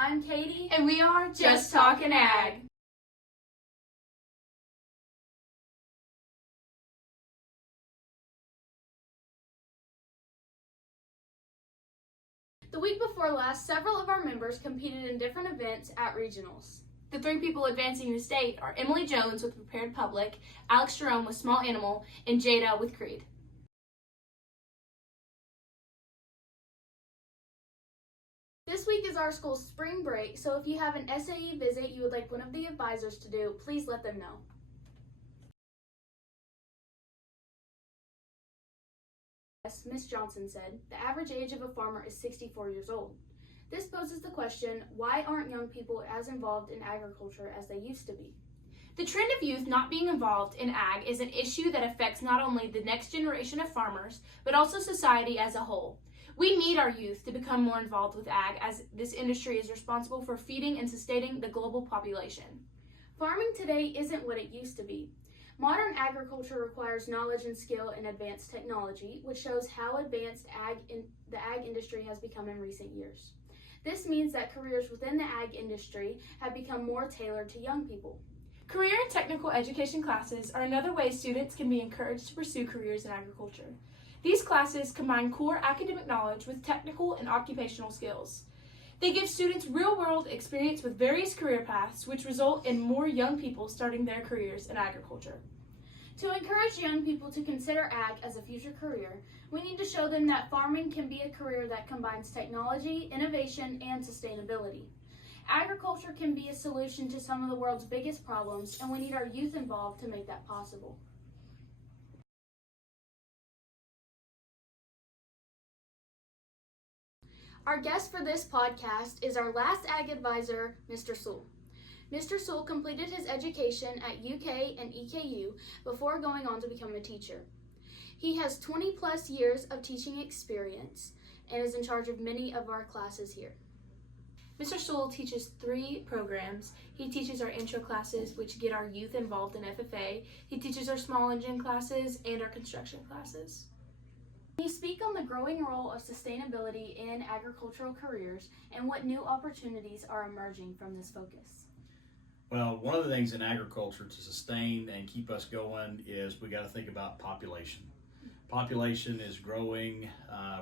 I'm Katie. And we are Just Talkin' Ag. The week before last, several of our members competed in different events at regionals. The three people advancing the state are Emily Jones with Prepared Public, Alex Jerome with Small Animal, and Jada with Creed. This week is our school's spring break, so if you have an SAE visit you would like one of the advisors to do, please let them know. Ms. Johnson said, the average age of a farmer is 64 years old. This poses the question, why aren't young people as involved in agriculture as they used to be? The trend of youth not being involved in ag is an issue that affects not only the next generation of farmers, but also society as a whole. We need our youth to become more involved with ag, as this industry is responsible for feeding and sustaining the global population. Farming today isn't what it used to be. Modern agriculture requires knowledge and skill in advanced technology, which shows how advanced the ag industry has become in recent years. This means that careers within the ag industry have become more tailored to young people. Career and technical education classes are another way students can be encouraged to pursue careers in agriculture. These classes combine core academic knowledge with technical and occupational skills. They give students real-world experience with various career paths, which result in more young people starting their careers in agriculture. To encourage young people to consider ag as a future career, we need to show them that farming can be a career that combines technology, innovation, and sustainability. Agriculture can be a solution to some of the world's biggest problems, and we need our youth involved to make that possible. Our guest for this podcast is our last ag advisor, Mr. Sewell. Mr. Sewell completed his education at UK and EKU before going on to become a teacher. He has 20 plus years of teaching experience and is in charge of many of our classes here. Mr. Sewell teaches 3 programs. He teaches our intro classes, which get our youth involved in FFA. He teaches our small engine classes and our construction classes. Can you speak on the growing role of sustainability in agricultural careers and what new opportunities are emerging from this focus? Well, one of the things in agriculture to sustain and keep us going is we got to think about population. Population is growing.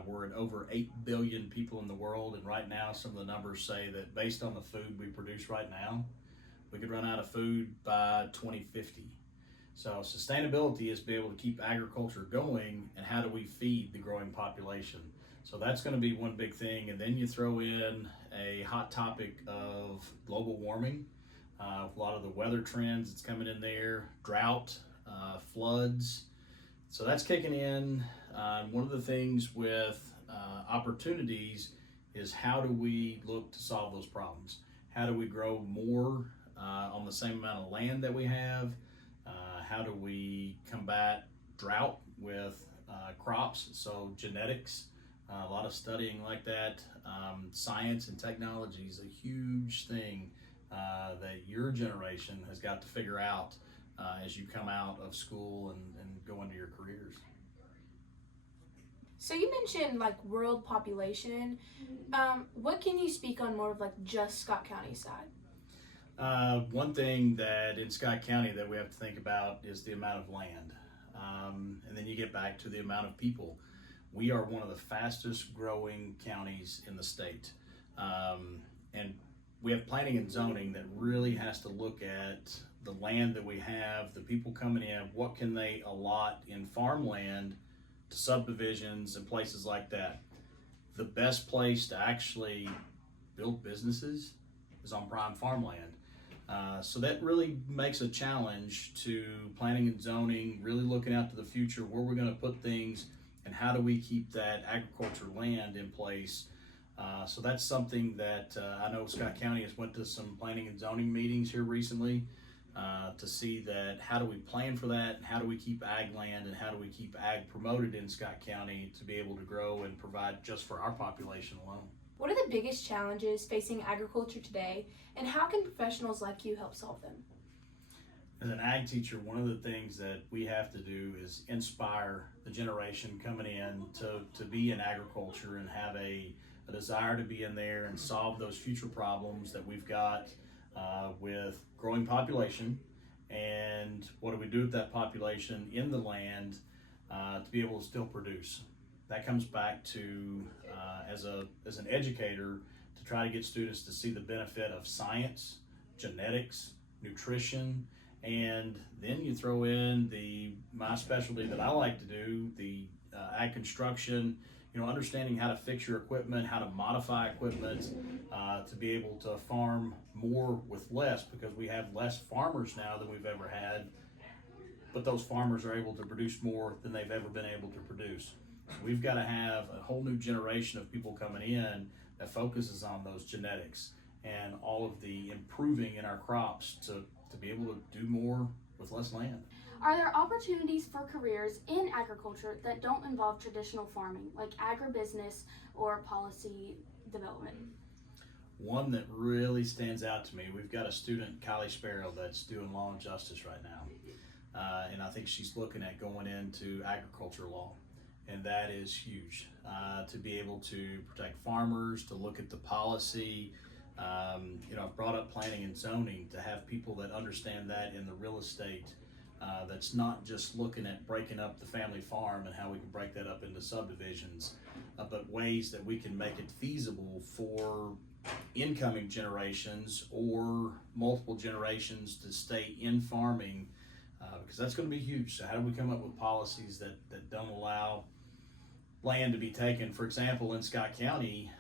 We're at over 8 billion people in the world, and right now some of the numbers say that based on the food we produce right now, we could run out of food by 2050. So sustainability is to be able to keep agriculture going, and how do we feed the growing population? So that's going to be one big thing, and then you throw in a hot topic of global warming. A lot of the weather trends that's coming in there, drought, floods. So that's kicking in. One of the things with opportunities is how do we look to solve those problems? How do we grow more on the same amount of land that we have? How do we combat drought with crops? So genetics, a lot of studying like that. Science and technology is a huge thing that your generation has got to figure out as you come out of school and go into your careers. So you mentioned like world population. What can you speak on more of like just Scott County side? One thing that in Scott County that we have to think about is the amount of land. And then you get back to the amount of people. We are one of the fastest growing counties in the state. And we have planning and zoning that really has to look at the land that we have, the people coming in, what can they allot in farmland to subdivisions and places like that. The best place to actually build businesses is on prime farmland. So that really makes a challenge to planning and zoning, really looking out to the future, where we're going to put things and how do we keep that agriculture land in place. So that's something that I know Scott County has went to some planning and zoning meetings here recently to see that how do we plan for that, and how do we keep ag land, and how do we keep ag promoted in Scott County to be able to grow and provide just for our population alone. What are the biggest challenges facing agriculture today, and how can professionals like you help solve them? As an ag teacher, one of the things that we have to do is inspire the generation coming in to be in agriculture and have a a desire to be in there and solve those future problems that we've got with growing population, and what do we do with that population in the land to be able to still produce. That comes back to as an educator, to try to get students to see the benefit of science, genetics, nutrition, and then you throw in my specialty that I like to do, the ag construction, understanding how to fix your equipment, how to modify equipment to be able to farm more with less, because we have less farmers now than we've ever had, but those farmers are able to produce more than they've ever been able to produce. So we've got to have a whole new generation of people coming in that focuses on those genetics and all of the improving in our crops to be able to do more with less land. Are there opportunities for careers in agriculture that don't involve traditional farming, like agribusiness or policy development? One that really stands out to me, we've got a student, Kylie Sparrow, that's doing law and justice right now. And I think she's looking at going into agriculture law. And that is huge, to be able to protect farmers, to look at the policy. I've brought up planning and zoning, to have people that understand that in the real estate, that's not just looking at breaking up the family farm and how we can break that up into subdivisions, but ways that we can make it feasible for incoming generations or multiple generations to stay in farming, because that's going to be huge. So how do we come up with policies that don't allow land to be taken? For example, in Scott County,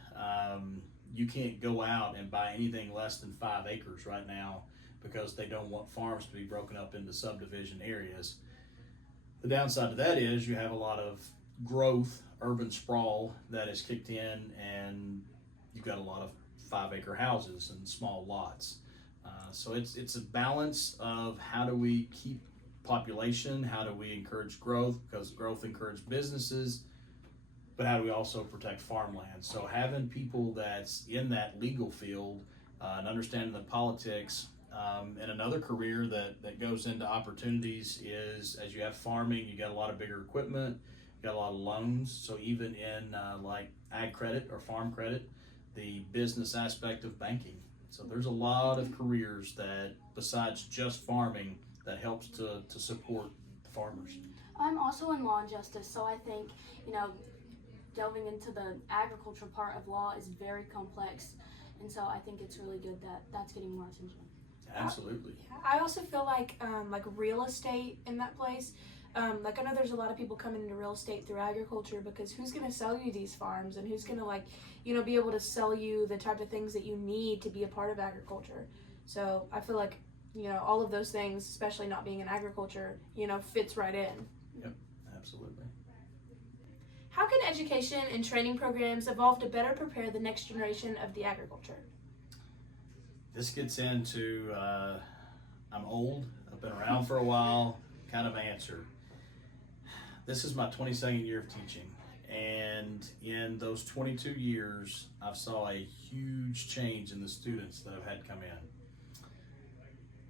you can't go out and buy anything less than 5 acres right now, because they don't want farms to be broken up into subdivision areas. The downside to that is you have a lot of growth, urban sprawl that is kicked in, and you've got a lot of 5-acre houses and small lots. So it's a balance of how do we keep population, how do we encourage growth, because growth encourages businesses, but how do we also protect farmland? So having people that's in that legal field and understanding the politics. And another career that goes into opportunities is, as you have farming, you got a lot of bigger equipment, you got a lot of loans. So even in like ag credit or farm credit, the business aspect of banking. So there's a lot of careers that, besides just farming, that helps to support the farmers. I'm also in law and justice, so I think, delving into the agriculture part of law is very complex. And so I think it's really good that that's getting more attention. Absolutely. I also feel like real estate in that place. I know there's a lot of people coming into real estate through agriculture, because who's going to sell you these farms, and who's going to be able to sell you the type of things that you need to be a part of agriculture. So I feel like, all of those things, especially not being in agriculture, fits right in. Yep, absolutely. How can education and training programs evolve to better prepare the next generation of the agriculture? This gets into, I'm old, I've been around for a while, kind of answer. This is my 22nd year of teaching, and in those 22 years, I've saw a huge change in the students that I've had come in.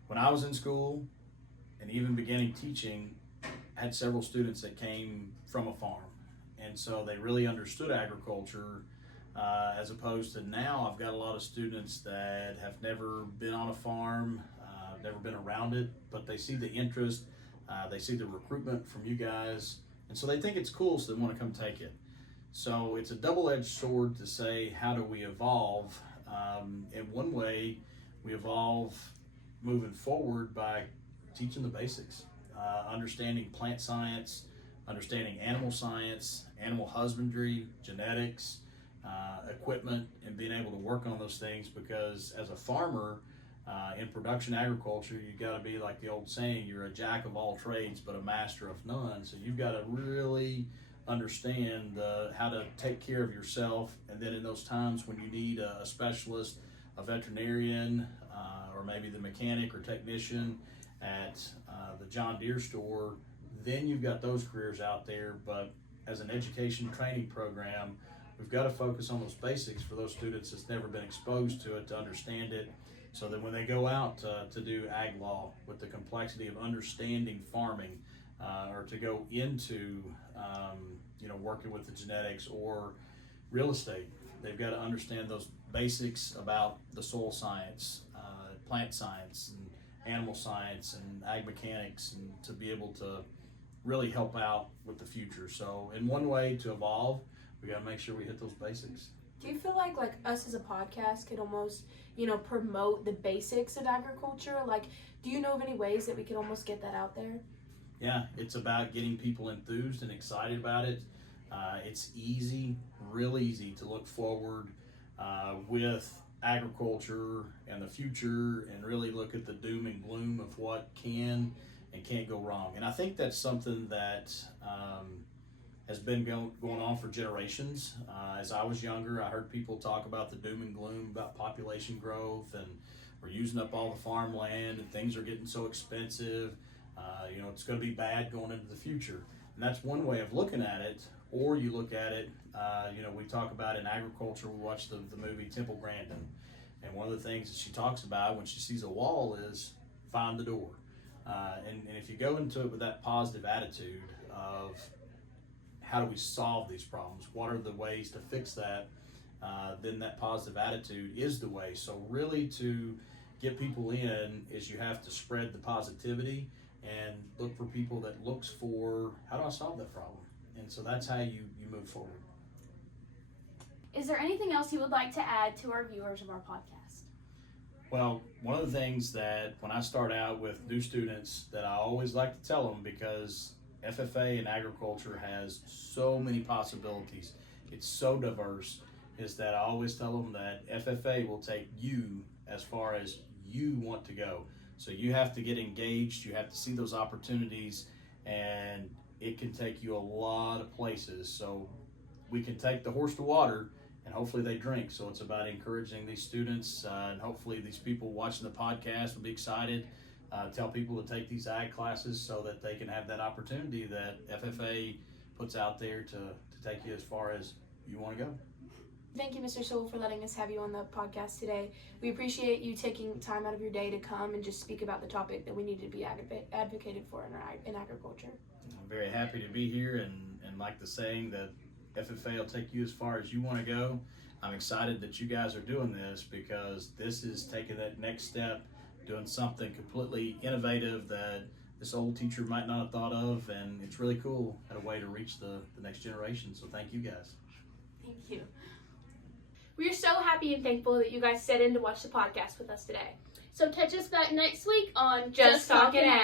When I was in school, and even beginning teaching, I had several students that came from a farm, and so they really understood agriculture. As opposed to now, I've got a lot of students that have never been on a farm, never been around it, but they see the interest, they see the recruitment from you guys, and so they think it's cool, so they want to come take it. So it's a double-edged sword to say, how do we evolve? In one way, we evolve moving forward by teaching the basics, understanding plant science, understanding animal science, animal husbandry, genetics, equipment, and being able to work on those things, because as a farmer in production agriculture, you've got to be like the old saying, you're a jack of all trades but a master of none. So you've got to really understand how to take care of yourself, and then in those times when you need a specialist, a veterinarian, or maybe the mechanic or technician at the John Deere store, then you've got those careers out there. But as an education training program, we've got to focus on those basics for those students that's never been exposed to it, to understand it, so that when they go out to do ag law with the complexity of understanding farming, or to go into working with the genetics or real estate, They've got to understand those basics about the soil science, plant science, and animal science, and ag mechanics, and to be able to really help out with the future. So in one way to evolve, we got to make sure we hit those basics. Do you feel like us as a podcast could almost, promote the basics of agriculture? Like, do you know of any ways that we could almost get that out there? Yeah, it's about getting people enthused and excited about it. It's easy, real easy to look forward with agriculture and the future, and really look at the doom and gloom of what can and can't go wrong. And I think that's something that has been going on for generations. As I was younger, I heard people talk about the doom and gloom about population growth, and we're using up all the farmland, and things are getting so expensive. It's going to be bad going into the future. And that's one way of looking at it. Or you look at it, we talk about in agriculture, we watch the movie Temple Grandin. And one of the things that she talks about when she sees a wall is find the door. And if you go into it with that positive attitude of how do we solve these problems, what are the ways to fix that, then that positive attitude is the way. So really to get people in is you have to spread the positivity and look for people that looks for how do I solve that problem. And so that's how you move forward. Is there anything else you would like to add to our viewers of our podcast? Well, one of the things that when I start out with new students that I always like to tell them, because FFA in agriculture has so many possibilities, it's so diverse, is that I always tell them that FFA will take you as far as you want to go. So you have to get engaged, you have to see those opportunities, and it can take you a lot of places. So we can take the horse to water, and hopefully they drink. So it's about encouraging these students, and hopefully these people watching the podcast will be excited. Tell people to take these ag classes so that they can have that opportunity that FFA puts out there to take you as far as you want to go. Thank you, Mr. Sewell, for letting us have you on the podcast today. We appreciate you taking time out of your day to come and just speak about the topic that we need to be advocated for in agriculture. I'm very happy to be here, and like the saying that FFA will take you as far as you want to go. I'm excited that you guys are doing this, because this is taking that next step, doing something completely innovative that this old teacher might not have thought of, and it's really cool at a way to reach the next generation. So thank you guys. Thank you. We are so happy and thankful that you guys set in to watch the podcast with us today. So catch us back next week on Just Talkin' Ag.